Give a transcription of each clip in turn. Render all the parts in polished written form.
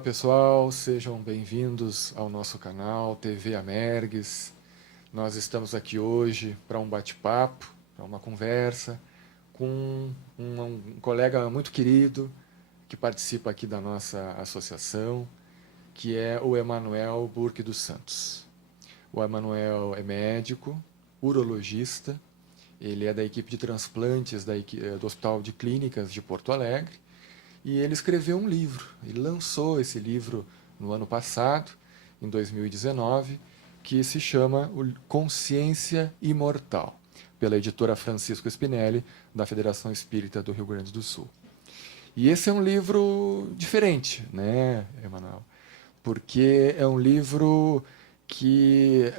Olá pessoal, sejam bem-vindos ao nosso canal TV Amergues. Nós estamos aqui hoje para um bate-papo, para uma conversa com um colega muito querido que participa aqui da nossa associação, que é o Emanuel Burque dos Santos. O Emanuel é médico, urologista, ele é da equipe de transplantes do Hospital de Clínicas de Porto Alegre, e ele escreveu um livro. Ele lançou esse livro no ano passado, em 2019, que se chama Consciência Imortal, pela editora Francisco Spinelli, da Federação Espírita do Rio Grande do Sul. E esse é um livro diferente, né, Emanuel? Porque é um livro que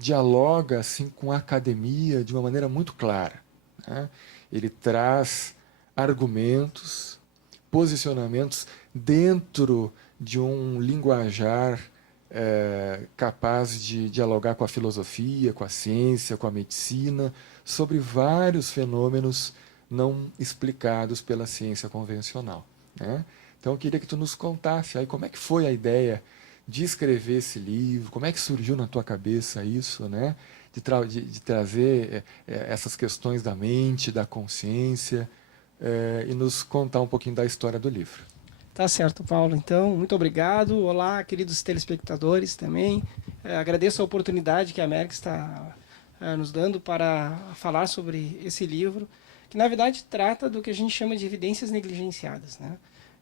dialoga assim, com a academia de uma maneira muito clara, né? Ele traz argumentos, posicionamentos dentro de um linguajar capaz de dialogar com a filosofia, com a ciência, com a medicina, sobre vários fenômenos não explicados pela ciência convencional, né? Então eu queria que tu nos contasse aí como é que foi a ideia de escrever esse livro, como é que surgiu na tua cabeça isso, né? De trazer essas questões da mente, da consciência, e nos contar um pouquinho da história do livro. Tá certo, Paulo. Então, muito obrigado. Olá, queridos telespectadores também. Agradeço a oportunidade que a Merck está nos dando para falar sobre esse livro, que na verdade trata do que a gente chama de evidências negligenciadas, né?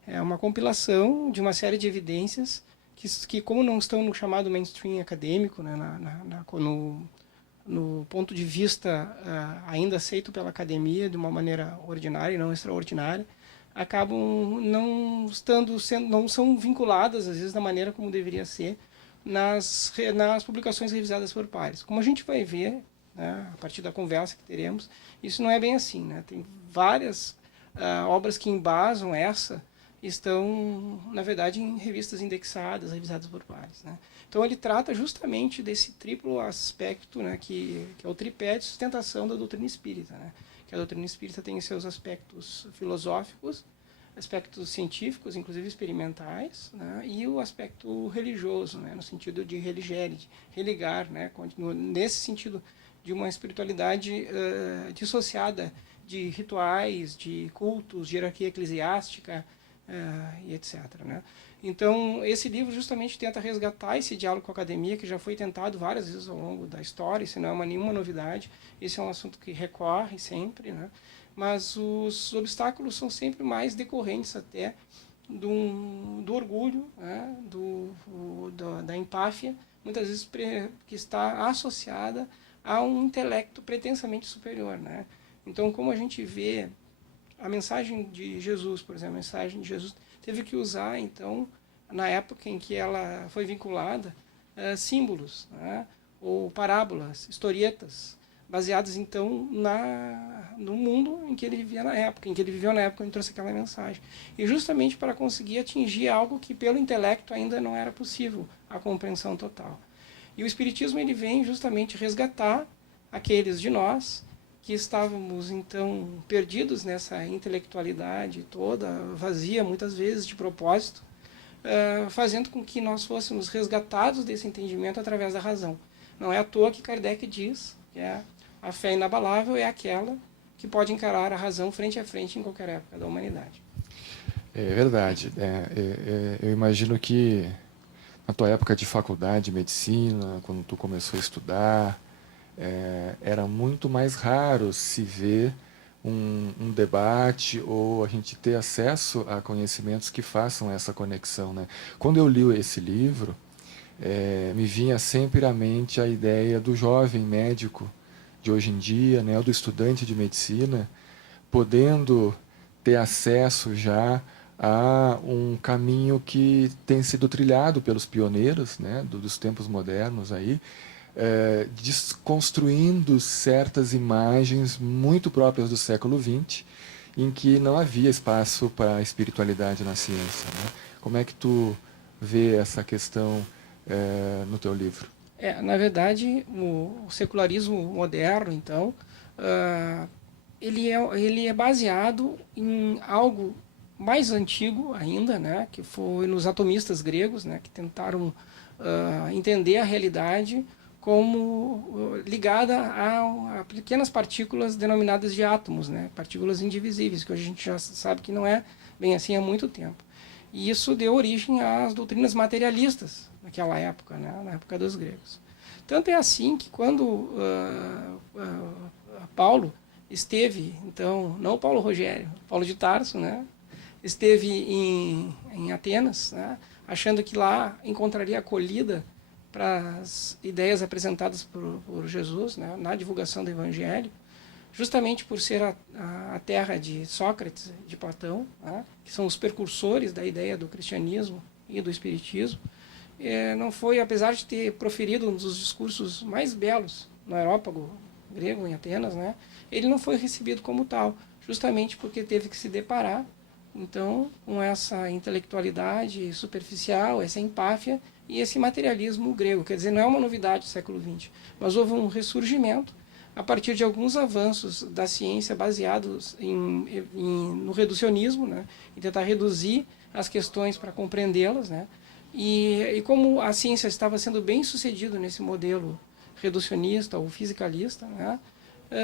É uma compilação de uma série de evidências que como não estão no chamado mainstream acadêmico, né, no ponto de vista ainda aceito pela academia de uma maneira ordinária e não extraordinária, acabam não são vinculadas às vezes da maneira como deveria ser nas publicações revisadas por pares. Como a gente vai ver, né, a partir da conversa que teremos, isso não é bem assim, né? Tem várias obras que embasam essa estão, na verdade, em revistas indexadas, revisadas por pares, né? Então ele trata justamente desse triplo aspecto, né, que é o tripé de sustentação da doutrina espírita, né? Que a doutrina espírita tem seus aspectos filosóficos, aspectos científicos, inclusive experimentais, né, e o aspecto religioso, né, no sentido de religere, de religar, né, nesse sentido de uma espiritualidade dissociada de rituais, de cultos, de hierarquia eclesiástica, e etc., né? Então, esse livro justamente tenta resgatar esse diálogo com a academia, que já foi tentado várias vezes ao longo da história, isso não é nenhuma novidade, esse é um assunto que recorre sempre, né? Mas os obstáculos são sempre mais decorrentes até do orgulho, né? Da empáfia, muitas vezes que está associada a um intelecto pretensamente superior, né? Então, como a gente vê a mensagem de Jesus, por exemplo, a mensagem de Jesus teve que usar, então, na época em que ela foi vinculada, símbolos, né, ou parábolas, historietas, baseadas, então, no mundo em que ele vivia na época, quando ele trouxe aquela mensagem. E justamente para conseguir atingir algo que, pelo intelecto, ainda não era possível, a compreensão total. E o Espiritismo ele vem justamente resgatar aqueles de nós que estávamos, então, perdidos nessa intelectualidade toda, vazia, muitas vezes, de propósito, fazendo com que nós fôssemos resgatados desse entendimento através da razão. Não é à toa que Kardec diz que a fé inabalável é aquela que pode encarar a razão frente a frente em qualquer época da humanidade. É verdade. Eu imagino que na tua época de faculdade de medicina, quando tu começou a estudar, era muito mais raro se ver um debate ou a gente ter acesso a conhecimentos que façam essa conexão, né? Quando eu li esse livro, me vinha sempre à mente a ideia do jovem médico de hoje em dia, né, ou do estudante de medicina, podendo ter acesso já a um caminho que tem sido trilhado pelos pioneiros, né, dos tempos modernos aí, desconstruindo certas imagens muito próprias do século XX, em que não havia espaço para a espiritualidade na ciência, né? Como é que tu vê essa questão no teu livro? Na verdade, o secularismo moderno, então, ele é baseado em algo mais antigo ainda, né, que foi nos atomistas gregos, né, que tentaram entender a realidade como ligada a pequenas partículas denominadas de átomos, né, partículas indivisíveis, que hoje a gente já sabe que não é bem assim há muito tempo. E isso deu origem às doutrinas materialistas naquela época, né, na época dos gregos. Tanto é assim que quando Paulo esteve, então, não Paulo Rogério, Paulo de Tarso, né, esteve em Atenas, né, achando que lá encontraria acolhida para as ideias apresentadas por Jesus, né, na divulgação do Evangelho, justamente por ser a terra de Sócrates, de Platão, né, que são os precursores da ideia do cristianismo e do espiritismo. Não foi, apesar de ter proferido um dos discursos mais belos no Areópago grego, em Atenas, né, ele não foi recebido como tal, justamente porque teve que se deparar, então, com essa intelectualidade superficial, essa empáfia e esse materialismo grego. Quer dizer, não é uma novidade do século XX, mas houve um ressurgimento a partir de alguns avanços da ciência baseados no reducionismo, né, em tentar reduzir as questões para compreendê-las, né, e como a ciência estava sendo bem sucedida nesse modelo reducionista ou fisicalista, né,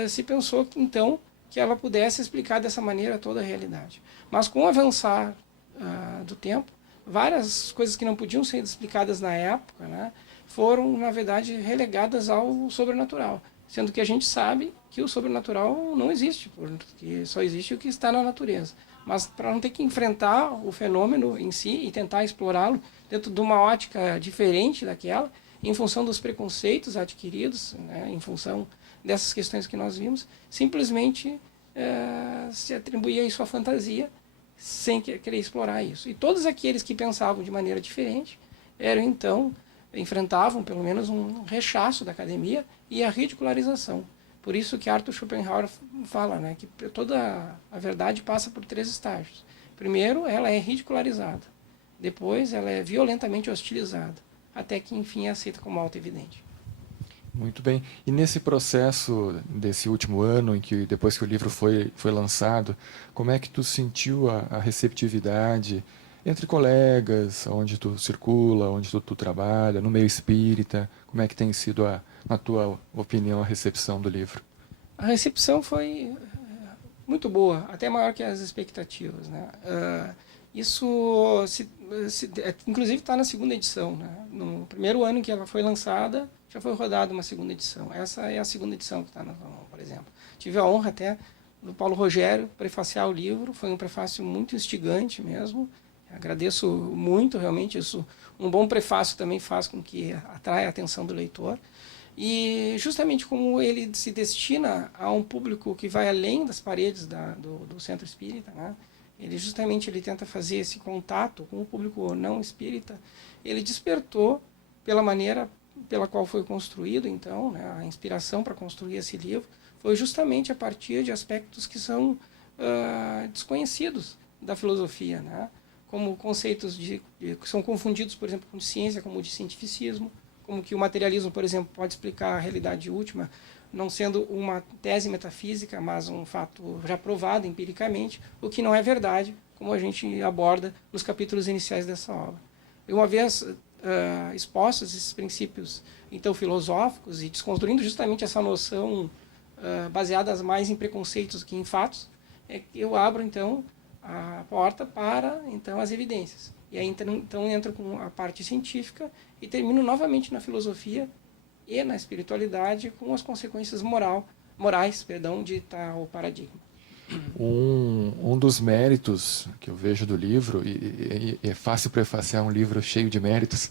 se pensou que, então, que ela pudesse explicar dessa maneira toda a realidade. Mas com o avançar do tempo, várias coisas que não podiam ser explicadas na época, né, foram, na verdade, relegadas ao sobrenatural, sendo que a gente sabe que o sobrenatural não existe, porque só existe o que está na natureza. Mas para não ter que enfrentar o fenômeno em si e tentar explorá-lo dentro de uma ótica diferente daquela, em função dos preconceitos adquiridos, né, em função dessas questões que nós vimos, simplesmente se atribuía isso à fantasia, sem querer explorar isso. E todos aqueles que pensavam de maneira diferente eram, então, enfrentavam pelo menos um rechaço da academia e a ridicularização. Por isso que Arthur Schopenhauer fala, né, que toda a verdade passa por 3 estágios. Primeiro, ela é ridicularizada. Depois, ela é violentamente hostilizada. Até que, enfim, é aceita como auto-evidente. Muito bem. E nesse processo desse último ano, em que depois que o livro foi lançado, como é que tu sentiu a receptividade entre colegas, onde tu circula, onde tu trabalha, no meio espírita? Como é que tem sido, na tua opinião, a recepção do livro? A recepção foi muito boa, até maior que as expectativas, né? Isso, inclusive, está na segunda edição, né? No primeiro ano em que ela foi lançada, já foi rodada uma segunda edição. Essa é a segunda edição que está na mão, por exemplo. Tive a honra até do Paulo Rogério prefaciar o livro, foi um prefácio muito instigante mesmo. Agradeço muito, realmente, isso. Um bom prefácio também faz com que atraia a atenção do leitor. E justamente como ele se destina a um público que vai além das paredes do centro espírita, né? Ele tenta fazer esse contato com o público não espírita. Ele despertou pela maneira pela qual foi construído, então, né, a inspiração para construir esse livro foi justamente a partir de aspectos que são desconhecidos da filosofia, né? Como conceitos que são confundidos, por exemplo, com de ciência, como de cientificismo, como que o materialismo, por exemplo, pode explicar a realidade última, não sendo uma tese metafísica, mas um fato já provado empiricamente, o que não é verdade, como a gente aborda nos capítulos iniciais dessa obra. E uma vez expostos esses princípios, então, filosóficos, e desconstruindo justamente essa noção baseada mais em preconceitos que em fatos, eu abro, então, a porta para, então, as evidências. E aí, então, entro com a parte científica e termino novamente na filosofia e na espiritualidade com as consequências morais de tal paradigma. Um dos méritos que eu vejo do livro, e é fácil prefaciar um livro cheio de méritos,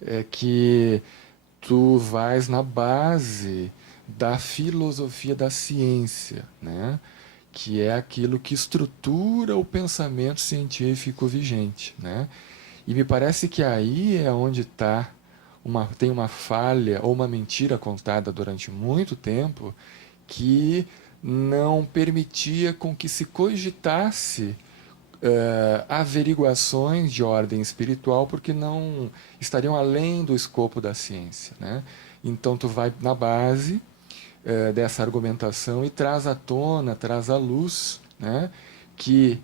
é que tu vais na base da filosofia da ciência, né? Que é aquilo que estrutura o pensamento científico vigente, né? E me parece que aí é onde tem uma falha ou uma mentira contada durante muito tempo que não permitia com que se cogitasse averiguações de ordem espiritual, porque não estariam além do escopo da ciência, né? Então tu vai na base dessa argumentação e traz à tona, traz à luz, né, que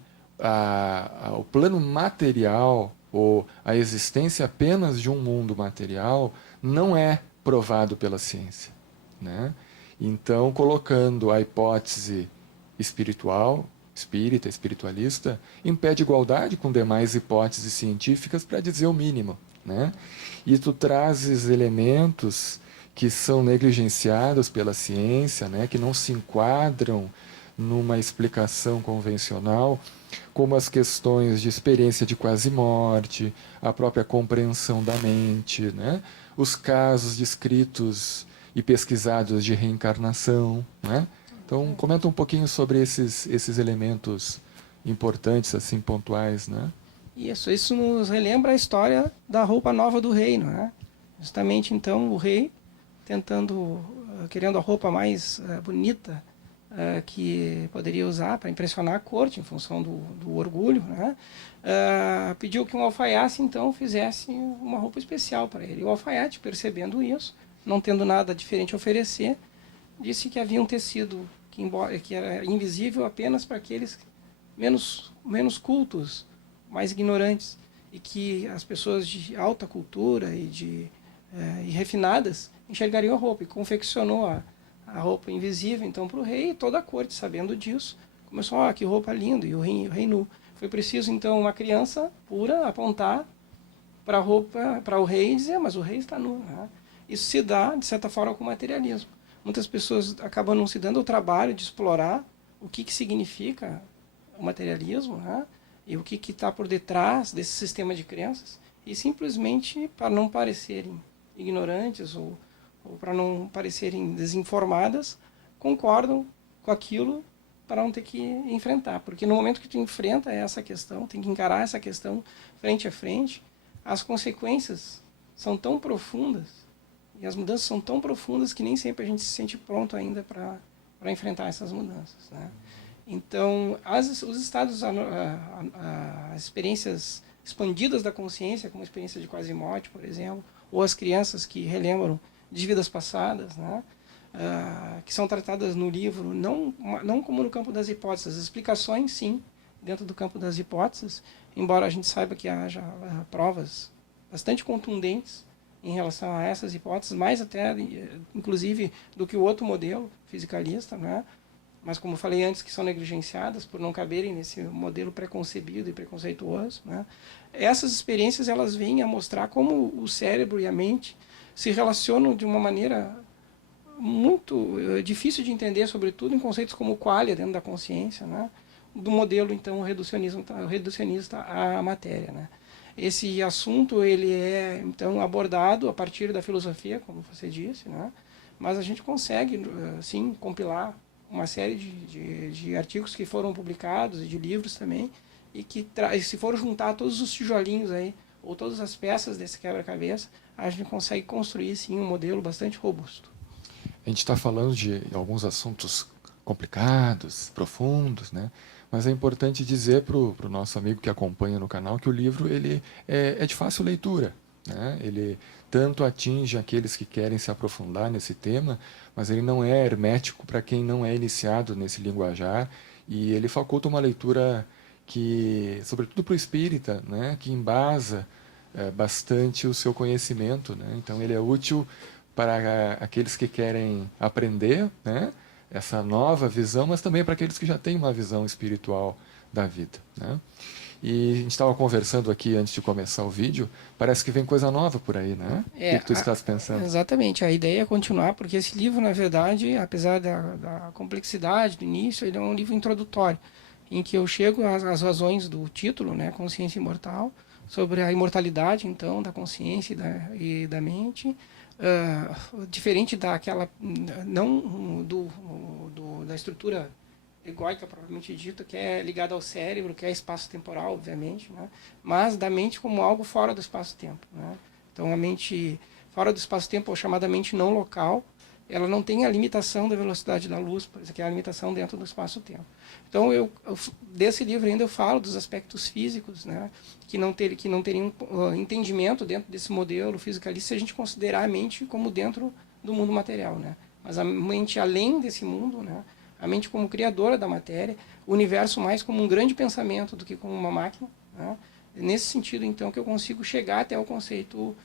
o plano material ou a existência apenas de um mundo material não é provado pela ciência, né? Então, colocando a hipótese espiritual, espírita, espiritualista, em pé de igualdade com demais hipóteses científicas, para dizer o mínimo, né? E tu trazes elementos que são negligenciados pela ciência, né? Que não se enquadram numa explicação convencional, como as questões de experiência de quase-morte, a própria compreensão da mente, né? Os casos descritos e pesquisados de reencarnação, né? Então, comenta um pouquinho sobre esses elementos importantes, assim, pontuais, né? Isso nos relembra a história da roupa nova do rei, não é? Justamente, então, o rei querendo a roupa mais bonita que poderia usar para impressionar a corte, em função do orgulho, né? Pediu que um alfaiate, então, fizesse uma roupa especial para ele. O alfaiate, percebendo isso, não tendo nada diferente a oferecer, disse que havia um tecido que era invisível apenas para aqueles menos cultos, mais ignorantes, e que as pessoas de alta cultura e refinadas enxergariam a roupa, e confeccionou a roupa invisível então para o rei, e toda a corte, sabendo disso, começou, que roupa linda, e o rei nu. Foi preciso então uma criança pura apontar para a roupa, para o rei, e dizer, mas o rei está nu, né? Isso se dá, de certa forma, com o materialismo. Muitas pessoas acabam não se dando o trabalho de explorar o que significa o materialismo, né? E o que está por detrás desse sistema de crenças, e simplesmente, para não parecerem ignorantes ou para não parecerem desinformadas, concordam com aquilo para não ter que enfrentar. Porque no momento que tu enfrenta essa questão, tem que encarar essa questão frente a frente, as consequências são tão profundas, e as mudanças são tão profundas que nem sempre a gente se sente pronto ainda para enfrentar essas mudanças, né? Então, os estados, as experiências expandidas da consciência, como a experiência de quase-morte, por exemplo, ou as crianças que relembram de vidas passadas, né? Que são tratadas no livro, não como no campo das hipóteses, as explicações, sim, dentro do campo das hipóteses, embora a gente saiba que haja provas bastante contundentes em relação a essas hipóteses, mais até, inclusive, do que o outro modelo fisicalista, né? Mas, como eu falei antes, que são negligenciadas por não caberem nesse modelo preconcebido e preconceituoso, né? Essas experiências, elas vêm a mostrar como o cérebro e a mente se relacionam de uma maneira muito difícil de entender, sobretudo em conceitos como qualia dentro da consciência, né? Do modelo, então, reducionista à matéria, né? Esse assunto ele é, então, abordado a partir da filosofia, como você disse, né? Mas a gente consegue, sim, compilar uma série de artigos que foram publicados e de livros também, e que, se for juntar todos os tijolinhos aí, ou todas as peças desse quebra-cabeça, a gente consegue construir, sim, um modelo bastante robusto. A gente está falando de alguns assuntos complicados, profundos, né? Mas é importante dizer para o nosso amigo que acompanha no canal que o livro ele é de fácil leitura, né? Ele tanto atinge aqueles que querem se aprofundar nesse tema, mas ele não é hermético para quem não é iniciado nesse linguajar, e ele faculta uma leitura que, sobretudo para o espírita, né, que embasa bastante o seu conhecimento, né? Então ele é útil para aqueles que querem aprender, né, essa nova visão, mas também para aqueles que já têm uma visão espiritual da vida, né? E a gente estava conversando aqui antes de começar o vídeo, parece que vem coisa nova por aí, né? O que tu estás pensando? Exatamente, a ideia é continuar, porque esse livro, na verdade, apesar da complexidade do início, ele é um livro introdutório, em que eu chego às razões do título, né, Consciência Imortal, sobre a imortalidade, então, da consciência e da mente, diferente daquela, não da estrutura egóica propriamente dita, que é ligada ao cérebro, que é espaço-temporal, obviamente, né? Mas da mente como algo fora do espaço-tempo, né? Então, a mente fora do espaço-tempo, ou chamada mente não local, ela não tem a limitação da velocidade da luz, que é a limitação dentro do espaço-tempo. Então, desse livro ainda eu falo dos aspectos físicos, né? que não teriam entendimento dentro desse modelo fisicalista se a gente considerar a mente como dentro do mundo material, né? Mas a mente além desse mundo, né? a mente como criadora da matéria, o universo mais como um grande pensamento do que como uma máquina, né? Nesse sentido, então, que eu consigo chegar até o conceito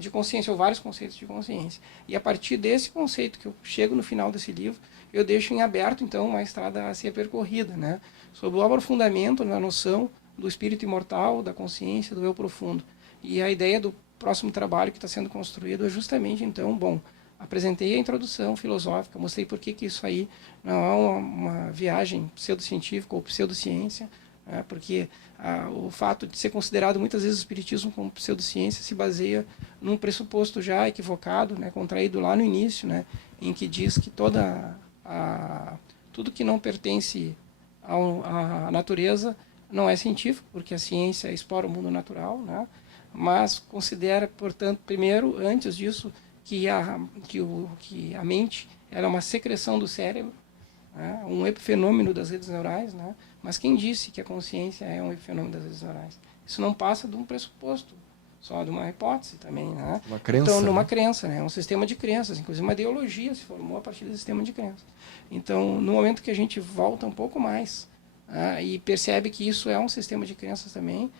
de consciência, ou vários conceitos de consciência. E a partir desse conceito que eu chego no final desse livro, eu deixo em aberto, então, uma estrada a ser percorrida, né? Sobre o aprofundamento na noção do espírito imortal, da consciência, do eu profundo. E a ideia do próximo trabalho que está sendo construído é justamente, então, bom, apresentei a introdução filosófica, mostrei por que isso aí não é uma viagem pseudocientífica ou pseudociência, né? Porque o fato de ser considerado muitas vezes o espiritismo como pseudociência se baseia num pressuposto já equivocado, né? Contraído lá no início, né? Em que diz que tudo que não pertence à natureza não é científico, porque a ciência explora o mundo natural, né? Mas considera, portanto, primeiro, antes disso, que a mente ela é uma secreção do cérebro, né? Um epifenômeno das redes neurais, né? Mas quem disse que a consciência é um epifenômeno das redes neurais? Isso não passa de um pressuposto, só de uma hipótese também, né? Uma crença. Então, numa né? crença, né? Um sistema de crenças, inclusive uma ideologia se formou a partir desse sistema de crenças. Então, no momento que a gente volta um pouco mais, né? E percebe que isso é um sistema de crenças também,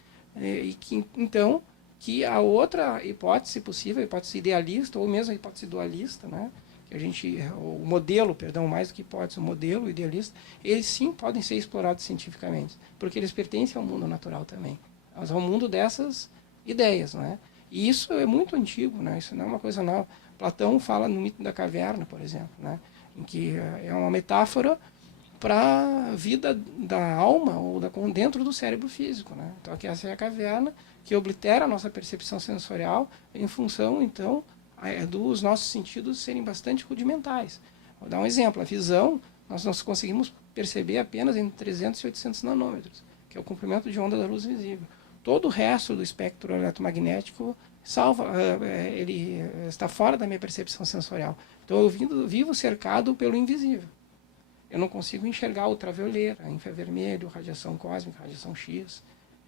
e que, então, que a outra hipótese possível, a hipótese idealista, ou mesmo a hipótese dualista, né? Que a gente, o modelo, perdão, mais do que hipótese, o modelo idealista, eles sim podem ser explorados cientificamente, porque eles pertencem ao mundo natural também, mas ao mundo dessas ideias, né? E isso é muito antigo, né? Isso não é uma coisa nova. Platão fala no mito da caverna, por exemplo, né? Em que é uma metáfora para a vida da alma ou dentro do cérebro físico, né? Então, aqui essa é a caverna que oblitera a nossa percepção sensorial em função, então, dos nossos sentidos serem bastante rudimentares. Vou dar um exemplo. A visão, nós conseguimos perceber apenas em 300 e 800 nanômetros, que é o comprimento de onda da luz visível. Todo o resto do espectro eletromagnético ele está fora da minha percepção sensorial. Então, eu vivo cercado pelo invisível. Eu não consigo enxergar ultravioleta, infravermelho, radiação cósmica, radiação X,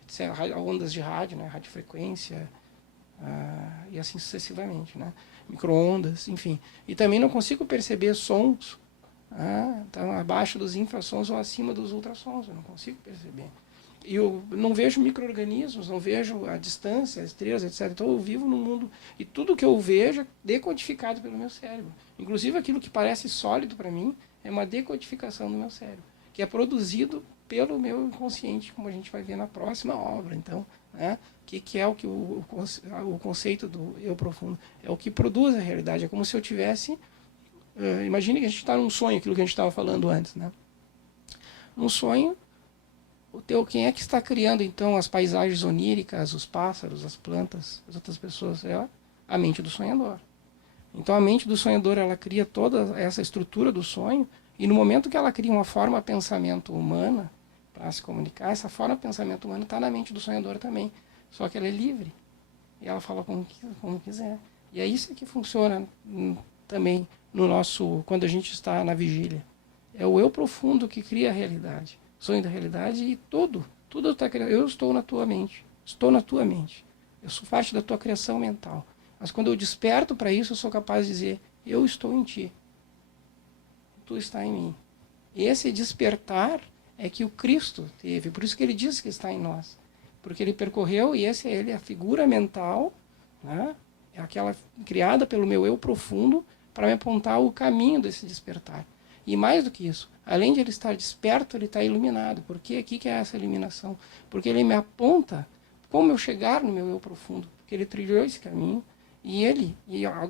etc., ondas de rádio, né, radiofrequência, e assim sucessivamente, né, micro-ondas, enfim. E também não consigo perceber sons então, abaixo dos infrassons ou acima dos ultrassons, eu não consigo perceber. E eu não vejo micro-organismos, não vejo a distância, as estrelas, etc. Então eu vivo num mundo, e tudo que eu vejo é decodificado pelo meu cérebro. Inclusive aquilo que parece sólido para mim é uma decodificação do meu cérebro, que é produzido pelo meu inconsciente, como a gente vai ver na próxima obra. Então, né, que é o que o conceito do eu profundo é o que produz a realidade. É como se eu tivesse, imagine que a gente está num sonho, aquilo que a gente estava falando antes, né? Num sonho, quem é que está criando então as paisagens oníricas, os pássaros, as plantas, as outras pessoas? É a mente do sonhador. Então a mente do sonhador, ela cria toda essa estrutura do sonho, e no momento que ela cria uma forma de pensamento humana para se comunicar, essa forma de pensamento humano está na mente do sonhador também, só que ela é livre e ela fala como quiser. E é isso que funciona também no nosso, quando a gente está na vigília. É o eu profundo que cria a realidade, sonho da realidade, e tudo está criado. Eu estou na tua mente, eu sou parte da tua criação mental. Mas quando eu desperto para isso, eu sou capaz de dizer, eu estou em ti, tu está em mim. E esse despertar é que o Cristo teve, por isso que ele diz que está em nós. Porque ele percorreu, e essa é ele, a figura mental, né? É aquela criada pelo meu eu profundo, para me apontar o caminho desse despertar. E mais do que isso, além de ele estar desperto, ele está iluminado. Por quê? O que é essa iluminação? Porque ele me aponta como eu chegar no meu eu profundo, porque ele trilhou esse caminho. E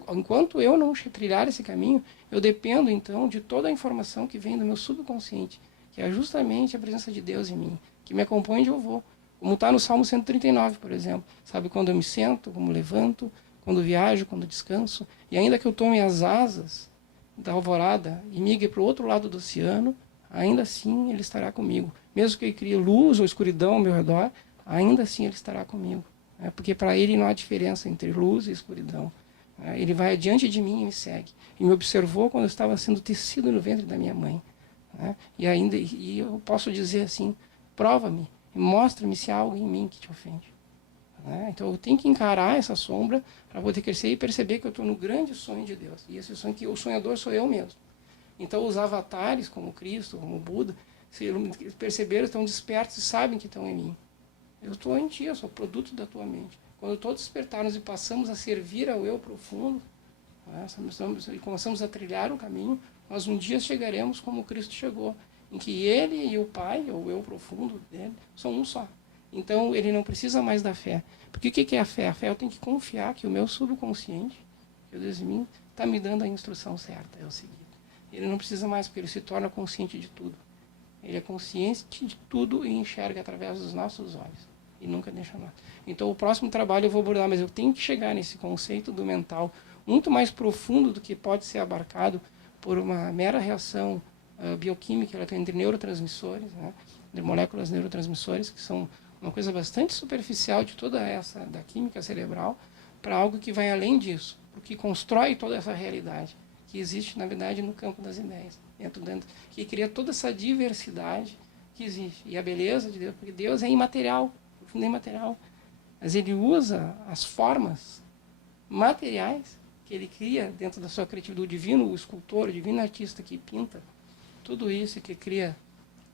enquanto eu não trilhar esse caminho, eu dependo, então, de toda a informação que vem do meu subconsciente, que é justamente a presença de Deus em mim, que me acompanha onde eu vou. Como está no Salmo 139, por exemplo. Sabe, quando eu me sento, como levanto, quando viajo, quando descanso. E ainda que eu tome as asas da alvorada e migre para o outro lado do oceano, ainda assim ele estará comigo. Mesmo que ele crie luz ou escuridão ao meu redor, ainda assim ele estará comigo. Porque para ele não há diferença entre luz e escuridão. Ele vai adiante de mim e me segue. E me observou quando eu estava sendo tecido no ventre da minha mãe. E eu posso dizer assim, prova-me, mostra-me se há algo em mim que te ofende. Então eu tenho que encarar essa sombra para poder crescer e perceber que eu estou no grande sonho de Deus. E esse sonho, que o sonhador sou eu mesmo. Então, os avatares, como Cristo, como Buda, se perceberam, estão despertos e sabem que estão em mim. Eu estou em ti, eu sou produto da tua mente. Quando todos despertarmos e passamos a servir ao eu profundo, né, e começamos a trilhar um caminho, nós um dia chegaremos como Cristo chegou, em que ele e o Pai, ou o eu profundo dele, são um só. Então, ele não precisa mais da fé. Porque o que é a fé? A fé eu tenho que confiar que o meu subconsciente, que Deus em mim, está me dando a instrução certa, é o seguinte. Ele não precisa mais, porque ele se torna consciente de tudo. Ele é consciente de tudo e enxerga através dos nossos olhos. E nunca deixa nada. Então, o próximo trabalho eu vou abordar, mas eu tenho que chegar nesse conceito do mental muito mais profundo do que pode ser abarcado por uma mera reação bioquímica entre neurotransmissores, né, de moléculas neurotransmissores, que são uma coisa bastante superficial de toda essa, da química cerebral, para algo que vai além disso, porque constrói toda essa realidade que existe, na verdade, no campo das ideias, dentro, que cria toda essa diversidade que existe. E a beleza de Deus, porque Deus é imaterial, é imaterial, mas ele usa as formas materiais que ele cria dentro da sua criatividade, do divino, o escultor, o divino artista que pinta tudo isso, que cria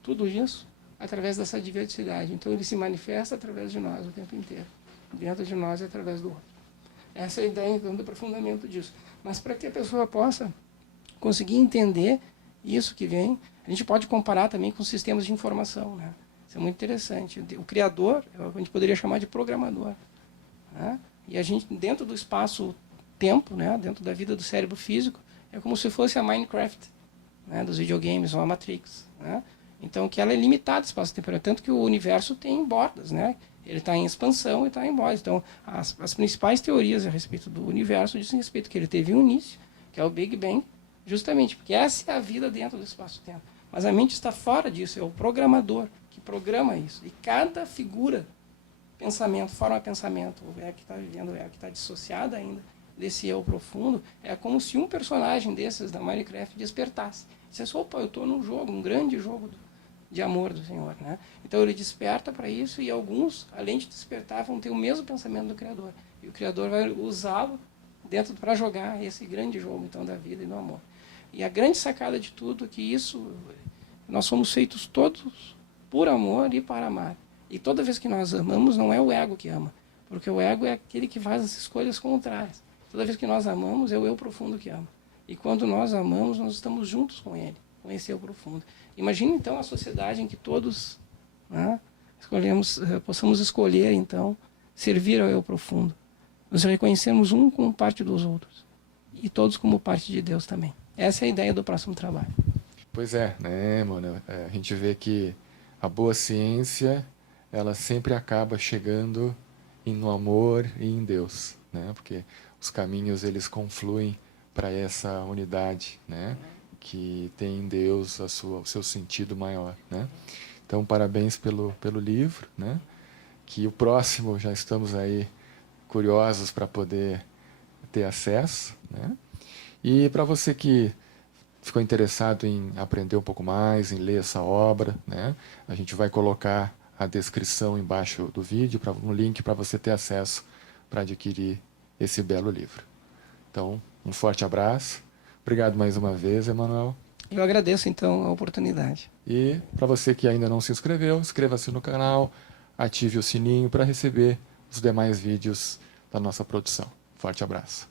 tudo isso através dessa diversidade. Então ele se manifesta através de nós o tempo inteiro, dentro de nós e através do outro. Essa é a ideia, então, do aprofundamento disso. Mas para que a pessoa possa conseguir entender isso que vem, a gente pode comparar também com sistemas de informação, né? Isso é muito interessante. O criador, a gente poderia chamar de programador, né? E a gente, dentro do espaço-tempo, né, dentro da vida do cérebro físico, é como se fosse a Minecraft, né, dos videogames, ou a Matrix, né? Então, que ela é limitada, espaço-tempo, tanto que o universo tem bordas, né? Ele está em expansão e está em bordas. Então, as principais teorias a respeito do universo dizem respeito que ele teve um início, que é o Big Bang, justamente porque essa é a vida dentro do espaço-tempo. Mas a mente está fora disso, é o programador que programa isso. E cada figura, pensamento, forma de pensamento, o eu que está vivendo, o eu que está dissociado ainda desse eu profundo, é como se um personagem desses da Minecraft despertasse. Disse, opa, eu estou num jogo, um grande jogo de amor do Senhor, né? Então ele desperta para isso e alguns, além de despertar, vão ter o mesmo pensamento do Criador. E o Criador vai usá-lo dentro para jogar esse grande jogo então da vida e do amor. E a grande sacada de tudo é que isso, nós somos feitos todos por amor e para amar. E toda vez que nós amamos, não é o ego que ama, porque o ego é aquele que faz as escolhas contrárias. Toda vez que nós amamos, é o eu profundo que ama. E quando nós amamos, nós estamos juntos com ele, com esse eu profundo. Imagine, então, a sociedade em que todos, né, possamos escolher, então, servir ao eu profundo. Nos reconhecemos um como parte dos outros. E todos como parte de Deus também. Essa é a ideia do próximo trabalho. Pois é, né, mano? A gente vê que a boa ciência, ela sempre acaba chegando no amor e em Deus, né? Porque os caminhos, eles confluem para essa unidade, né? Que tem em Deus o seu sentido maior, né? Então, parabéns pelo livro, né? Que o próximo já estamos aí curiosos para poder ter acesso, né? E para você que ficou interessado em aprender um pouco mais, em ler essa obra, né? A gente vai colocar a descrição embaixo do vídeo, um link para você ter acesso para adquirir esse belo livro. Então, um forte abraço. Obrigado mais uma vez, Emanuel. Eu agradeço, então, a oportunidade. E para você que ainda não se inscreveu, inscreva-se no canal, ative o sininho para receber os demais vídeos da nossa produção. Forte abraço.